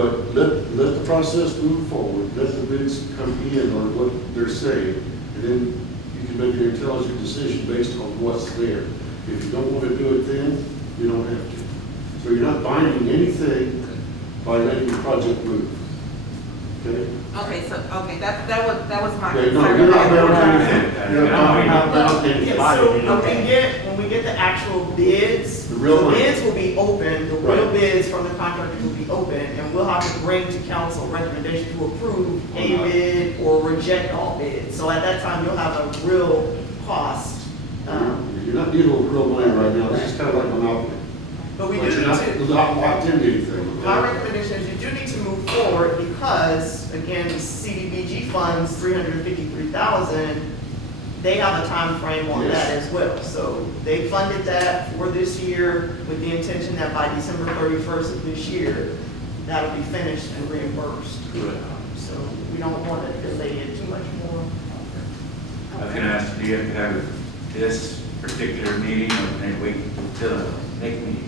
But let the process move forward, let the bids come in on what they're saying, and then you can make an intelligent decision based on what's there. If you don't want to do it then, you don't have to. So you're not binding anything by letting the project move. Okay? Okay, so, okay, that was my Okay, concern. no, you're not bound to anything. You're not bound to anything. So when we get the actual bids, The the real money. bids will be open, the real Right. bids from the contractor will be open, and we'll have to bring to council recommendation to approve a bid or reject all bids. So at that time, you'll have a real cost. You're not dealing with real money right now, this is kind of like monopoly. But we do But need you're to, not locked into anything. my recommendation is you do need to move forward because, again, CDBG funds, 353,000, they have a time frame on Yes. that as well. So they funded that for this year with the intention that by December 31st of this year, that'll be finished and reimbursed. Correct. So we don't want to delay it too much more. I was gonna ask, do you have to have this particular meeting or can they wait until the next meeting?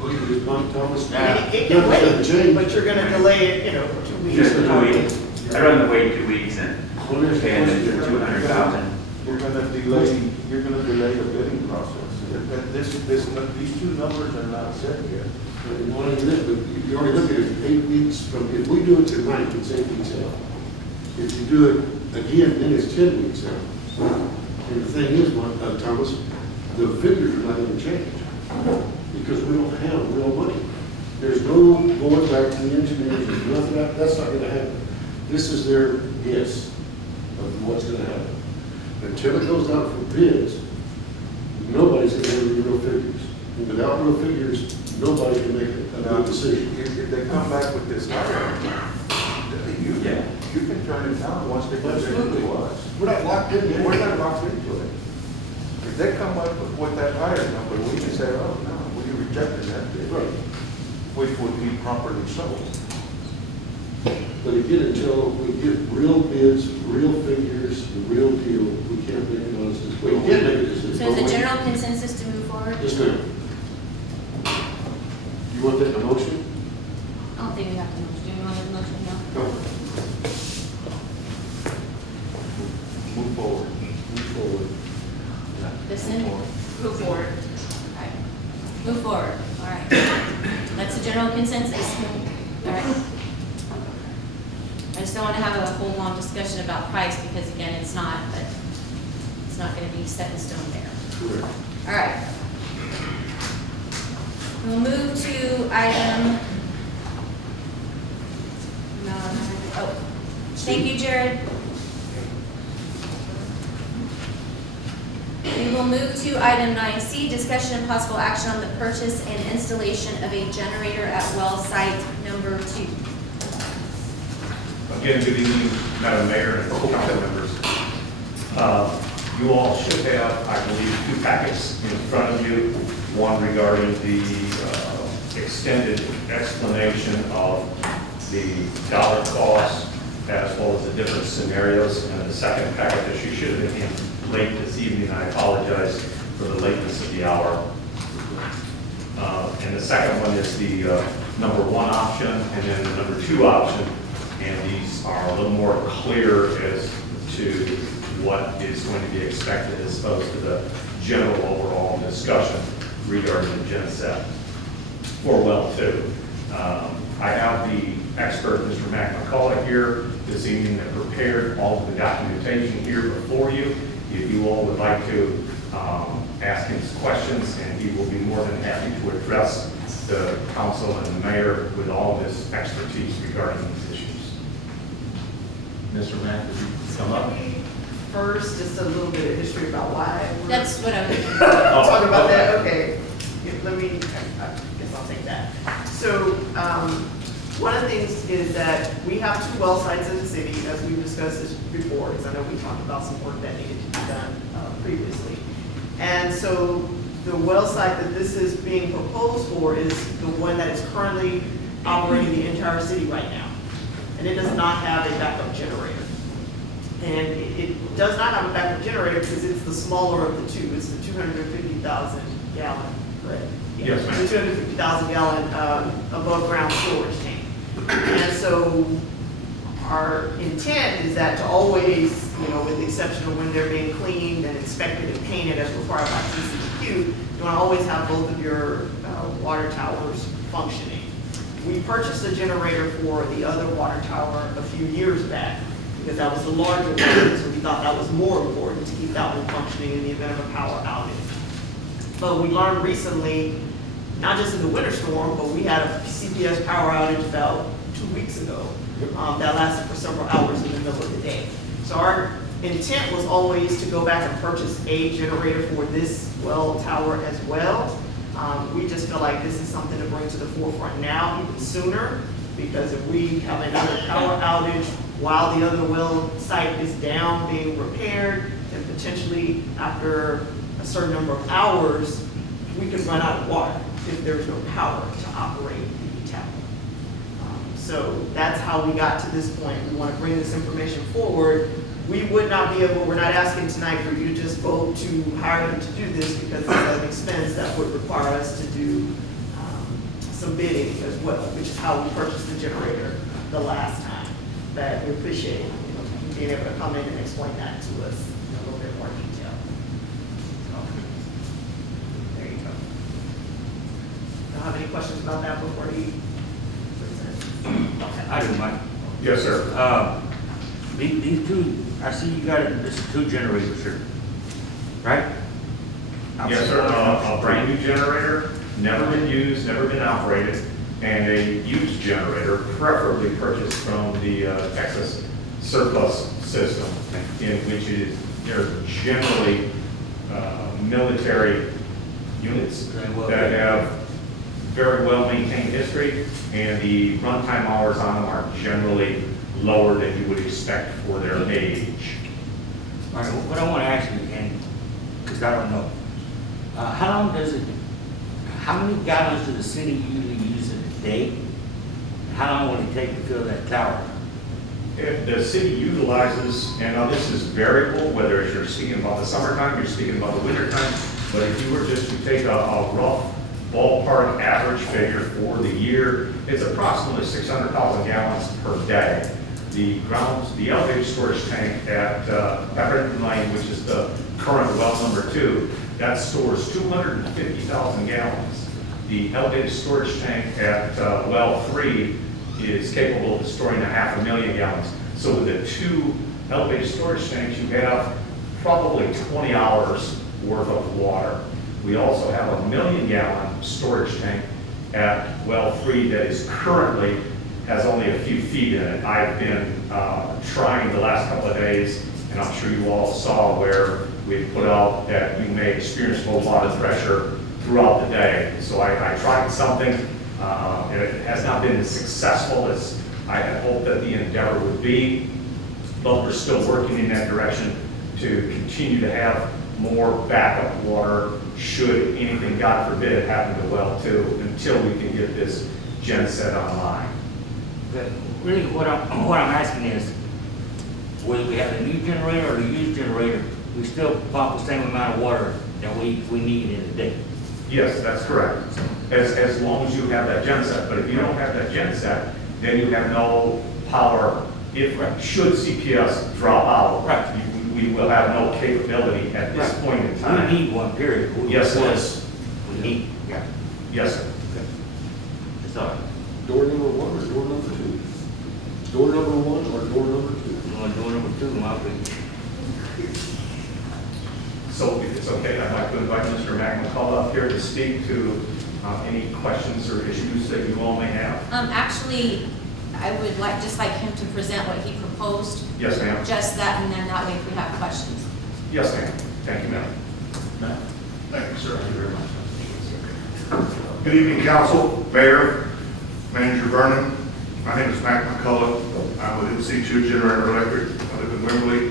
Well, you just want Thomas. It can wait, but you're gonna delay it, you know, for 2 weeks. Just for 2 weeks? I'd rather wait 2 weeks and Well, there's the pay the question. 200,000. You're gonna delay the bidding process. These two numbers are not set yet. But not only that, but you already look at it, 8 weeks from, if we do it tonight, it's 8 weeks out. If you do it again, then it's 10 weeks out. And the thing is, Thomas, the figures are not gonna change, because we don't have real money. There's no going back to the engineers, there's nothing, that's not gonna happen. This is their guess of what's gonna happen. Until it goes out for bids, nobody's gonna have real figures. And without real figures, nobody can make a good decision. If they come back with this higher, you can turn it down once they get ready to us. We're not locked in yet. We're not locked into it. If they come up with that higher number, we can say, oh, no, we rejected that bid, Right. which would be properly so. But again, until we get real bids, real figures, the real deal, we can't make an honest decision. We can't make a decision. So is the general consensus to move forward? Yes, ma'am. You want that in a motion? I don't think we have to motion. Do you want a motion now? No. Move forward. Move forward. Listen? Move forward. All right. Move forward. All right. That's the general consensus. All right. I just don't want to have a whole long discussion about price because again, it's not going to be set in stone there. Correct. All right. We'll move to item. No, oh, thank you, Jared. We will move to item 9C, discussion and possible action on the purchase and installation of a generator at well site number 2. Again, good evening, Madam Mayor and council members. You all should have, I believe, 2 packets in front of you. One regarding the extended explanation of the dollar cost as well as the different scenarios. And the second packet that you should have been in late this evening. I apologize for the lateness of the hour. And the second one is the number 1 option and then the number 2 option. And these are a little more clear as to what is going to be expected as opposed to the general overall discussion regarding the genset for well 2. I have the expert, Mr. Mac McCullough, here this evening that prepared all of the documentation here before you. If you all would like to ask him some questions, and he will be more than happy to address the council and the mayor with all of his expertise regarding these issues. Mr. Mack, would you come up? First, just a little bit of history about why we're That's what I was going to talk about that. Okay, let me. I guess I'll take that. So one of the things is that we have 2 well sites in the city, as we've discussed this before, because I know we talked about some work that needed to be done previously. And so the well site that this is being proposed for is the one that is currently operating the entire city right now. And it does not have a backup generator. And it does not have a backup generator because it's the smaller of the 2. It's the 250,000 gallon, correct? Yes, ma'am. The 250,000 gallon above ground storage tank. And so our intent is that to always, with the exception of when they're being cleaned and inspected and painted as required by TCEQ, you want to always have both of your water towers functioning. We purchased a generator for the other water tower a few years back because that was the larger one, so we thought that was more important to keep that one functioning in the event of a power outage. But we learned recently, not just in the winter storm, but we had a CPS power outage about 2 weeks ago that lasted for several hours in the middle of the day. So our intent was always to go back and purchase a generator for this well tower as well. We just feel like this is something to bring to the forefront now, even sooner, because if we have another power outage while the other well site is down being repaired, then potentially after a certain number of hours, we could run out of water if there's no power to operate the tower. So that's how we got to this point. We want to bring this information forward. We would not be able, we're not asking tonight for you to just vote to hire them to do this because it's an expense that would require us to do some bidding as well, which is how we purchased the generator the last time. But we appreciate you being able to come in and explain that to us in a little bit more detail. So, there you go. Y'all have any questions about that before he presents? Okay. I do, Mike. Yes, sir. These two, I see you got this two generators here, right? Yes, sir. A brand new generator, never been used, never been operated, and a used generator, preferably purchased from the Texas surplus system, in which they're generally military units that have very well maintained history, and the runtime hours on them are generally lower than you would expect for their age. All right, what I want to ask you, and because I don't know, how many gallons does the city usually use in a day? How long would it take to fill that tower? If the city utilizes, and now this is variable, whether you're speaking about the summertime, you're speaking about the wintertime, but if you were just to take a rough ballpark average figure for the year, it's approximately 600,000 gallons per day. The elevated storage tank at Pepperton Lane, which is the current well number 2, that stores 250,000 gallons. The elevated storage tank at well 3 is capable of storing 500,000 gallons. So with the 2 elevated storage tanks, you have probably 20 hours worth of water. We also have a 1 million gallon storage tank at well 3 that is currently has only a few feet in it. I've been trying the last couple of days, and I'm sure you all saw where we put out that you may experience low water pressure throughout the day. So I tried something. It has not been as successful as I had hoped that the endeavor would be, but we're still working in that direction to continue to have more backup water should anything, God forbid, happen to well 2, until we can get this gen set online. But really, what I'm asking is, whether we have a new generator or a used generator, we still pump the same amount of water that we need in a day. Yes, that's correct. As long as you have that gen set. But if you don't have that gen set, then you have no power. Should CPS drop out, Right. we will have no capability at this Right. point in time. We need one, period. Yes, it is. We need, yeah. Yes, sir. That's all right. Door number 1 or door number 2? Door number 1 or door number 2? You want door number 2, my opinion. So if it's okay, I'd like to invite Mr. McMcCullough up here to speak to any questions or issues that you all may have. Actually, I would just like him to present what he proposed, Yes, ma'am. just that, and then that way if we have questions. Yes, ma'am. Thank you, ma'am. Thank you, sir. Thank you very much. Good evening, council, mayor, manager Vernon. My name is Mac McCullough. I'm with NC2 Generator Electric. I live in Wimberley.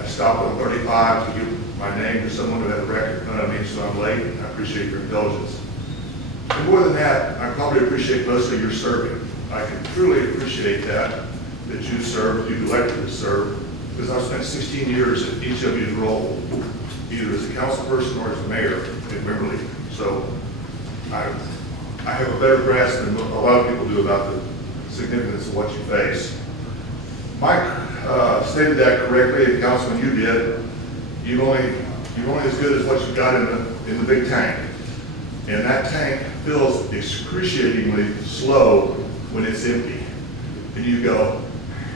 I stopped on 35 to give my name to someone who had a record in front of me, so I'm late. I appreciate your indulgence. And more than that, I probably appreciate mostly your serving. I can truly appreciate that you served, you elected to serve, because I've spent 16 years in each of your role, either as a council person or as a mayor in Wimberley. So I have a better grasp than a lot of people do about the significance of what you face. Mike stated that correctly, and Councilman, you did. You're only as good as what you got in the big tank. And that tank fills excruciatingly slow when it's empty. And you go,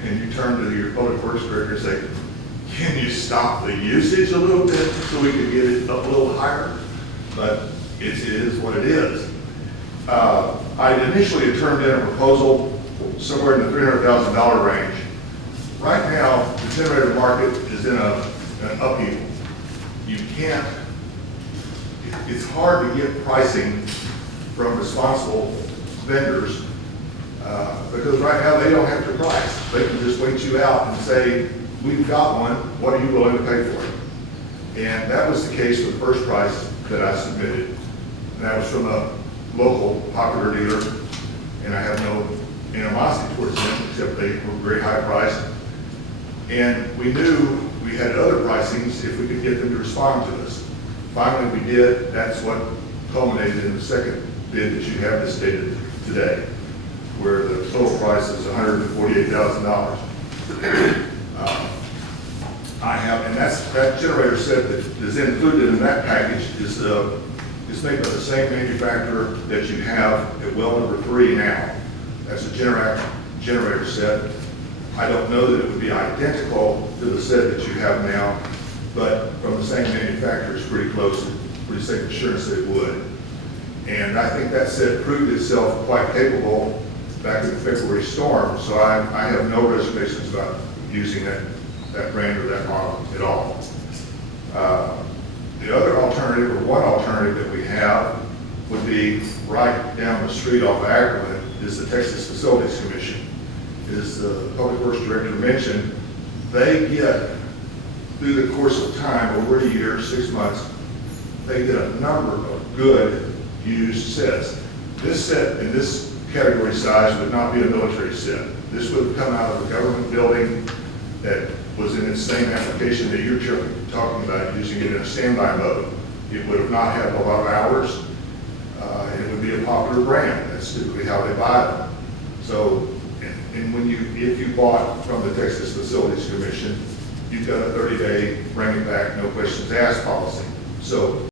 and you turn to your public works director and say, can you stop the usage a little bit so we can get it up a little higher? But it is what it is. I initially had turned in a proposal somewhere in the $300,000 range. Right now, the generator market is in an upheaval. You can't, it's hard to get pricing from responsible vendors because right now they don't have to price. They can just wait you out and say, we've got one, what are you willing to pay for it? And that was the case with the first price that I submitted. And that was from a local popular dealer, and I have no animosity towards them, except they were very high priced. And we knew we had other pricings if we could get them to respond to us. Finally, we did. That's what culminated in the second bid that you have this dated today, where the total price is $148,000. I have, and that generator set that is included in that package is made by the same manufacturer that you have at well number 3 now. That's a generator set. I don't know that it would be identical to the set that you have now, but from the same manufacturer, it's pretty close, pretty safe assurance that it would. And I think that set proved itself quite capable back in the February storm, so I have no reservations about using that brand or that model at all. The other alternative, or one alternative that we have, would be right down the street off of Ackerman, is the Texas Facilities Commission. As the Public Works Director mentioned, they get, through the course of time, over a year, 6 months, they get a number of good used sets. This set in this category size would not be a military set. This would have come out of a government building that was in the same application that you're talking about, using it in a standby mode. It would have not had a lot of hours, and it would be a popular brand. That's typically how they buy them. So, and if you bought from the Texas Facilities Commission, you've got a 30-day bring it back, no questions asked policy. So